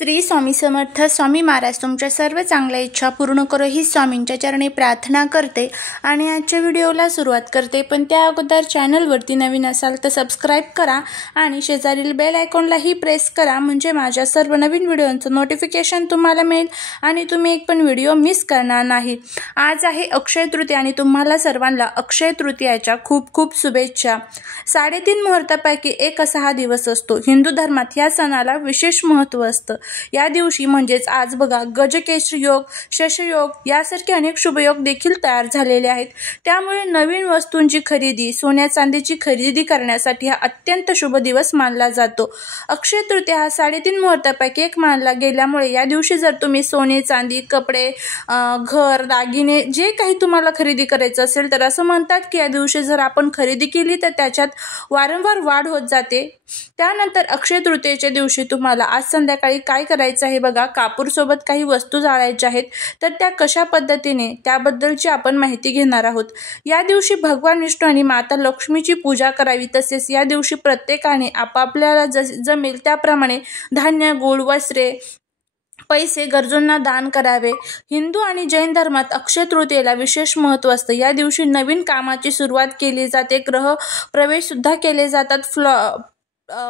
श्री स्वामी समर्थ स्वामी महाराज तुमच्या सर्व चांगल्या इच्छा पूर्ण करो ही स्वामींच्या चरणी प्रार्थना करते आणि आजच्या व्हिडिओला सुरुवात करते। पण त्या अगोदर चॅनलवरती नवीन असाल तर सबस्क्राइब करा आणि शेजारील बेल आयकॉनलाही प्रेस करा, म्हणजे माझ्या सर्व नवीन व्हिडिओंचं नोटिफिकेशन तुम्हाला मिळेल आणि तुम्ही एक पण व्हिडिओ मिस करणार नाही। आज आहे अक्षय तृतीया आणि तुम्हाला सर्वांना अक्षय तृतीयाच्या खूप खूप शुभेच्छा। 3.5 मुहूर्तापैकी एक असा हा दिवस असतो। हिंदू धर्मात या सणाला विशेष महत्त्व असतं। या दिवशी म्हणजेच आज बघा गजकेसरी योग, शशयोग यासारखे अनेक शुभयोग देखील तयार झालेले आहेत। त्यामुळे नवीन वस्तूंची खरेदी, सोन्या चांदीची खरेदी करण्यासाठी हा अत्यंत शुभ दिवस मानला जातो। अक्षय तृतीया हा 3.5 मुहूर्तापैकी एक मानला गेल्यामुळे या दिवशी जर तुम्ही सोने, चांदी, कपडे, घर, दागिने जे काही तुम्हाला खरेदी करायचं असेल तर असं म्हणतात की या दिवशी जर आपण खरेदी केली तर त्याच्यात वारंवार वाढ होत जाते। त्यानंतर अक्षय तृतीयेच्या दिवशी तुम्हाला आज संध्याकाळी काय करायचं आहे बघा, कापूर सोबत काही वस्तू जाळायच्या आहेत, तर त्या कशा पद्धतीने त्याबद्दलची आपण माहिती घेणार आहोत। या दिवशी भगवान विष्णू आणि माता लक्ष्मीची पूजा करावी, तसेच या दिवशी प्रत्येकाने आपापल्याला जमेल त्याप्रमाणे धान्य, गूळ, वस्त्रे, पैसे गरजूंना दान करावे। हिंदू आणि जैन धर्मात अक्षय तृतीयेला विशेष महत्त्व असतं। या दिवशी नवीन कामाची सुरुवात केली जाते, ग्रह प्रवेश सुद्धा केले जातात,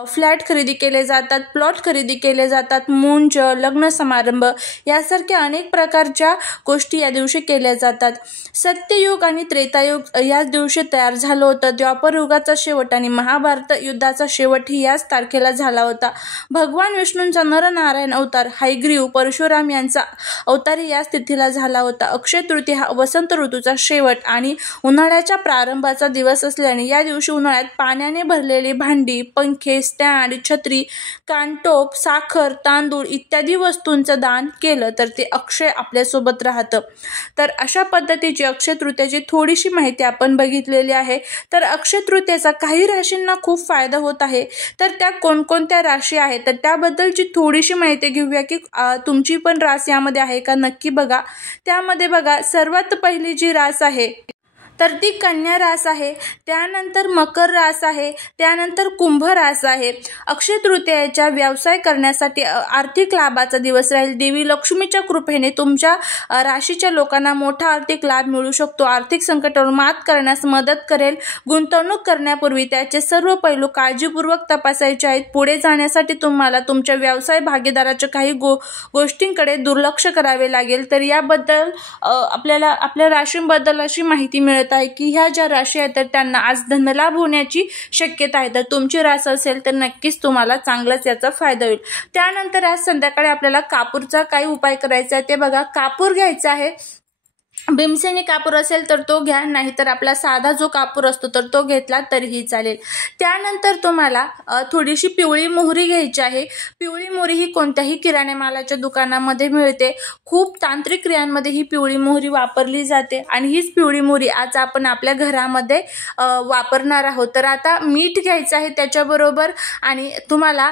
फ्लॅट खरेदी केले जातात, प्लॉट खरेदी केले जातात, मुंज, लग्न समारंभ यासारख्या अनेक प्रकारच्या गोष्टी या दिवशी केल्या जातात। सत्ययुग आणि त्रेतायुग याच दिवशी तयार झालं होतं। द्वापर युगाचा शेवट आणि महाभारत युद्धाचा शेवटही याच तारखेला झाला होता। भगवान विष्णूंचा नरनारायण अवतार हयग्रीव परशुराम यांचा अवतारही याच तिथीला झाला होता। अक्षय तृतीया हा वसंत ऋतूचा शेवट आणि उन्हाळ्याच्या प्रारंभाचा दिवस असल्याने या दिवशी उन्हाळ्यात पाण्याने भरलेली भांडी, पंखे, स्टँड, छत्री, कानटोप, साखर, तांदूळ इत्यादी वस्तूंचं दान केलं तर ते अक्षय आपल्यासोबत राहतं। तर अशा पद्धतीची अक्षय तृतीयाची थोडीशी माहिती आपण बघितलेली आहे। तर अक्षय तृतीयाचा काही राशींना खूप फायदा होत आहे, तर त्या कोणकोणत्या राशी आहेत तर त्याबद्दलची थोडीशी माहिती घेऊया की तुमची पण रास यामध्ये आहे का नक्की बघा। त्यामध्ये बघा सर्वात पहिली जी रास आहे तर ती कन्या रास आहे, त्यानंतर मकर रास आहे, त्यानंतर कुंभ रास आहे। अक्षय तृतीयेच्या व्यवसाय करण्यासाठी आर्थिक लाभाचा दिवस राहील। देवी लक्ष्मीच्या कृपेने तुमच्या राशीच्या लोकांना मोठा आर्थिक लाभ मिळू शकतो। आर्थिक संकटावर मात करण्यास मदत करेल। गुंतवणूक करण्यापूर्वी त्याचे सर्व पैलू काळजीपूर्वक तपासायचे आहेत। पुढे जाण्यासाठी तुम्हाला तुमच्या व्यवसाय भागीदाराच्या काही गोष्टींकडे दुर्लक्ष करावे लागेल। तर याबद्दल आपल्याला आपल्या राशींबद्दल अशी माहिती मिळत आहे की ह्या ज्या राशी आहेत तर त्यांना आज धनलाभ होण्याची शक्यता आहे। तर तुमची रास असेल तर नक्कीच तुम्हाला चांगलाच याचा फायदा होईल। त्यानंतर आज संध्याकाळी आपल्याला कापूरचा काय उपाय करायचा आहे ते बघा। कापूर घ्यायचा आहे, भीमसेनी कापूर असेल तर तो घ्या, नाही तर आपला साधा जो कापूर असतो तर तो घेतला तरीही चालेल। त्यानंतर तुम्हाला थोडीशी पिवळी मोहरी घ्यायची आहे। पिवळी मोहरी ही कोणत्याही किराणा मालाच्या दुकानामध्ये मिळते। खूप तांत्रिक क्रियांमध्ये ही पिवळी मोहरी वापरली जाते आणि हीच पिवळी मोहरी आज आपण आपल्या घरामध्ये वापरणार आहोत। तर आता मीठ घ्यायचं आहे त्याच्याबरोबर आणि तुम्हाला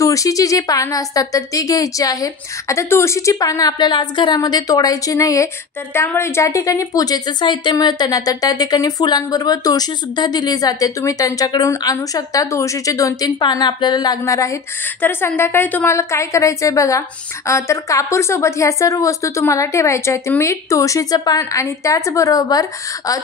तुळशीची जी पानं असतात तर ती घ्यायची आहे। आता तुळशीची पानं आपल्याला आज घरामध्ये तोडायची नाहीये, तर त्यामुळे ज्या ठिकाणी पूजेचं साहित्य मिळतं ना तर त्या ठिकाणी फुलांबरोबर तुळशी सुद्धा दिली जाते, तुम्ही त्यांच्याकडून आणू शकता। तुळशीचे 2-3 पानं आपल्याला लागणार आहेत। तर संध्याकाळी तुम्हाला काय करायचंय बघा, तर कापूर सोबत ह्या सर्व वस्तू तुम्हाला ठेवायच्या आहेत। मीठ, तुळशीचं पान आणि त्याचबरोबर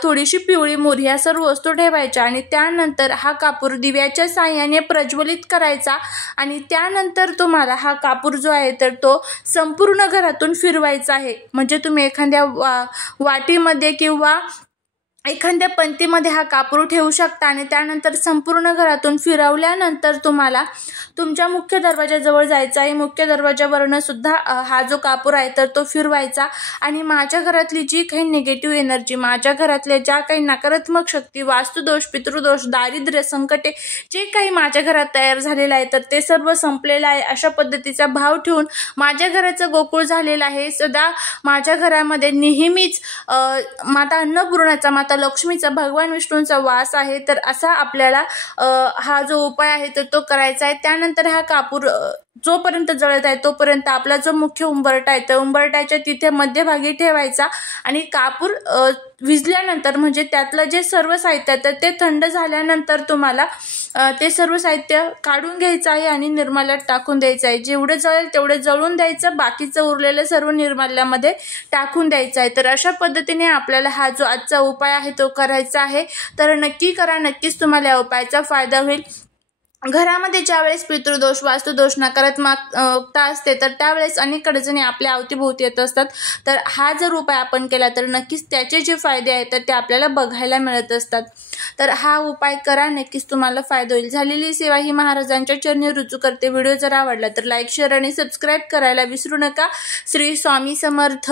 थोडीशी पिवळी मोहरी या सर्व वस्तू ठेवायच्या आणि त्यानंतर हा कापूर दिव्याच्या साहाय्याने प्रज्वलित करायचा आणि त्यानंतर तुम्हाला हा कापूर जो आहे तर तो संपूर्ण घरातून फिरवायचा आहे। म्हणजे तुम्ही एखाद्या वाटीमध्ये किंवा एखाद्या पंतीमध्ये हा कापूर ठेवू शकता आणि त्यानंतर संपूर्ण घरातून फिरवल्यानंतर तुम्हाला तुमच्या मुख्य दरवाजाजवळ जायचं आहे। मुख्य दरवाजावरनं सुद्धा हा जो कापूर आहे तर तो फिरवायचा आणि माझ्या घरातली जी काही निगेटिव्ह एनर्जी, माझ्या घरातल्या ज्या काही नकारात्मक शक्ती, वास्तुदोष, पितृदोष, दारिद्र्य, संकटे जे काही माझ्या घरात तयार झालेलं आहे तर ते सर्व संपलेलं आहे अशा पद्धतीचा भाव ठेवून माझ्या घराचं गोकुळ झालेलं आहे। सदा माझ्या घरामध्ये नेहमीच माता अन्नपूर्णाचा, माता लक्ष्मीचा, भगवान विष्णूंचा वास आहे। तर असा आपल्याला हा जो उपाय आहे तर तो करायचा आहे। त्यानंतर हा कापूर जोपर्यंत जळत आहे तोपर्यंत आपला जो मुख्य उंबरठा आहे त्या उंबरठ्याच्या तिथे मध्यभागी ठेवायचा आणि कापूर विझल्यानंतर म्हणजे त्यातलं जे सर्व साहित्य आहे ते थंड झाल्यानंतर तुम्हाला ते सर्व साहित्य काढून घ्यायचं आहे आणि निर्माल्यात टाकून द्यायचं आहे। जेवढे जळेल तेवढे जळून द्यायचं, बाकीचं उरलेलं सर्व निर्माल्यामध्ये टाकून द्यायचं आहे। तर अशा पद्धतीने आपल्याला हा जो आजचा उपाय आहे तो करायचा आहे। तर नक्की करा, नक्कीच तुम्हाला या उपायाचा फायदा होईल। घरामध्ये ज्यावेळेस पितृदोष, वास्तुदोष, नकारात्मकता असते तर त्यावेळेस अनेक अडचणी आपल्या अवतीभोवती येत असतात। तर हा जर उपाय आपण केला तर नक्कीच त्याचे जे फायदे आहेत ते आपल्याला बघायला मिळत असतात। तर हा उपाय करा, नक्कीच तुम्हाला फायदा होईल। झालेली सेवा ही महाराजांच्या चरणी रुजू करते। व्हिडिओ जर आवडला तर लाईक, शेअर आणि सबस्क्राईब करायला विसरू नका। श्री स्वामी समर्थ।